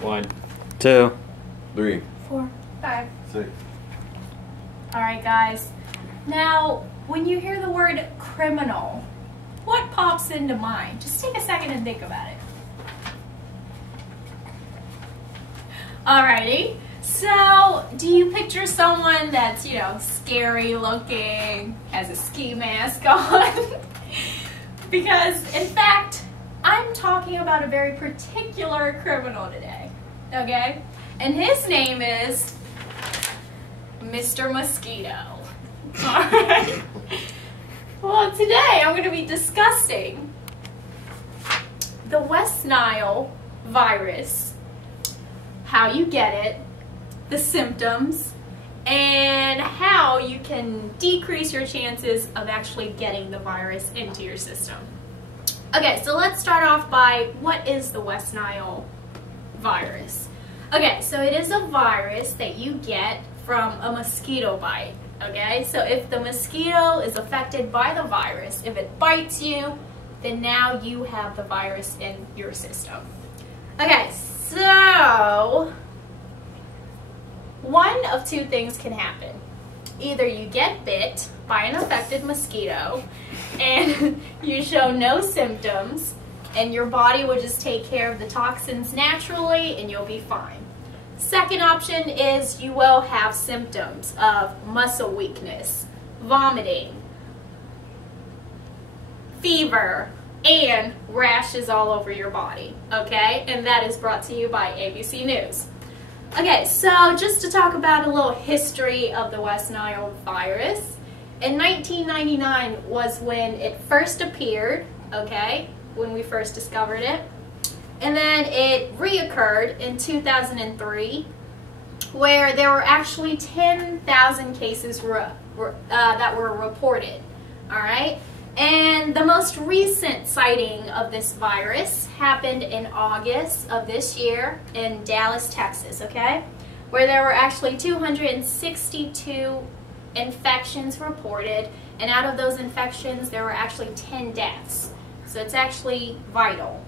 1, 2, 3, 4, 5. 6. Alright guys, now when you hear the word criminal, what pops into mind? Just take a second and think about it. Alrighty, so do you picture someone that's, you know, scary looking, has a ski mask on? Because in fact, I'm talking about a very particular criminal today, okay? And his name is Mr. Mosquito. Alright. Well, today I'm going to be discussing the West Nile virus, how you get it, the symptoms, and how you can decrease your chances of actually getting the virus into your system. Okay, so let's start off by what is the West Nile virus? Okay, so it is a virus that you get from a mosquito bite, okay? So if the mosquito is affected by the virus, if it bites you, then now you have the virus in your system. Okay, so one of two things can happen. Either you get bit by an affected mosquito and you show no symptoms and your body will just take care of the toxins naturally and you'll be fine. Second option is you will have symptoms of muscle weakness, vomiting, fever, and rashes all over your body, okay? And that is brought to you by ABC News. Okay, so just to talk about a little history of the West Nile virus. In 1999 was when it first appeared, okay, when we first discovered it. And then it reoccurred in 2003, where there were actually 10,000 cases that were reported, all right? And the most recent sighting of this virus happened in August of this year in Dallas, Texas, okay? Where there were actually 262 infections reported, and out of those infections, there were actually 10 deaths. So it's actually vital.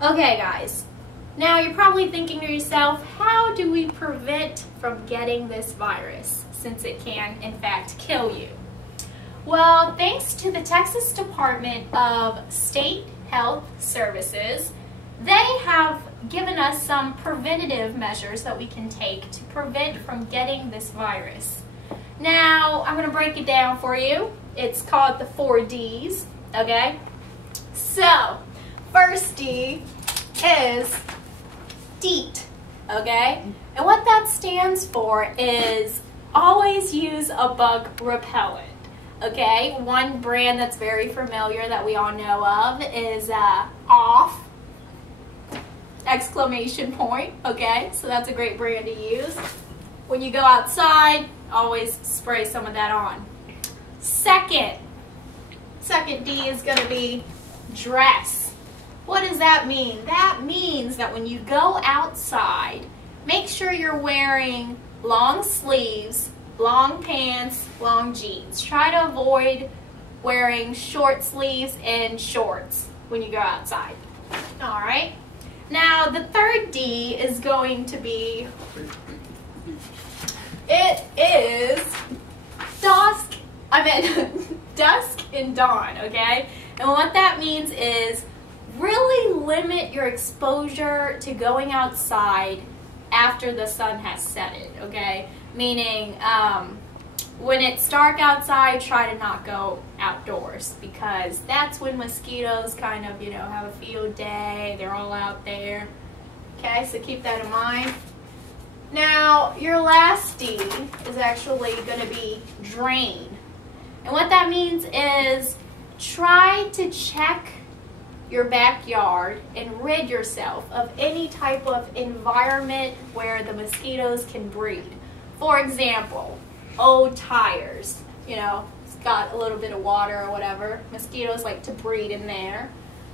Okay, guys. Now you're probably thinking to yourself, how do we prevent from getting this virus, since it can, in fact, kill you? Well, thanks to the Texas Department of State Health Services, they have given us some preventative measures that we can take to prevent from getting this virus. Now, I'm going to break it down for you. It's called the 4 Ds, okay? So, first D is DEET, okay? And what that stands for is always use a bug repellent. Okay, one brand that's very familiar that we all know of is OFF! Exclamation point, okay? So that's a great brand to use. When you go outside, always spray some of that on. Second D is going to be dress. What does that mean? That means that when you go outside, make sure you're wearing long sleeves, long pants, long jeans. Try to avoid wearing short sleeves and shorts when you go outside. All right. Now the third D is going to be, it is dusk and dawn, okay? And what that means is really limit your exposure to going outside after the sun has set it, okay? Meaning, when it's dark outside, try to not go outdoors, because that's when mosquitoes kind of, you know, have a field day. They're all out there. Okay, so keep that in mind. Now, your last D is actually going to be drain. And what that means is try to check your backyard and rid yourself of any type of environment where the mosquitoes can breed. For example, old tires, you know, it's got a little bit of water or whatever. Mosquitoes like to breed in there,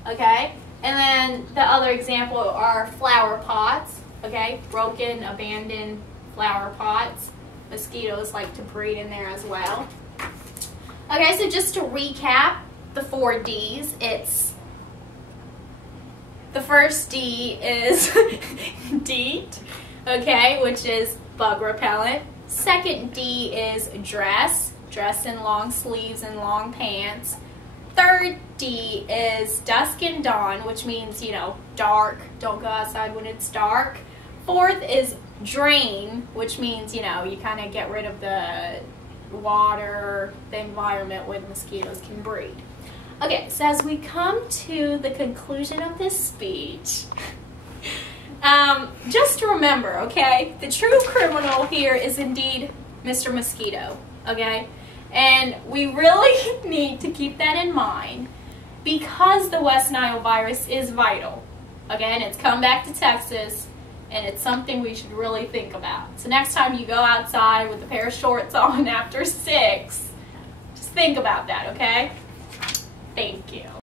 okay? And then the other example are flower pots, okay? Broken, abandoned flower pots. Mosquitoes like to breed in there as well. Okay, so just to recap the 4 Ds, it's The first D is DEET, okay, which is bug repellent. Second D is dress in long sleeves and long pants. Third D is dusk and dawn, which means, you know, dark. Don't go outside when it's dark. Fourth is drain, which means, you know, you kind of get rid of the water, the environment where the mosquitoes can breed. Okay, so as we come to the conclusion of this speech, just remember, okay, the true criminal here is indeed Mr. Mosquito, okay? And we really need to keep that in mind because the West Nile virus is vital. Again, it's come back to Texas, and it's something we should really think about. So next time you go outside with a pair of shorts on after 6, just think about that, okay? Thank you.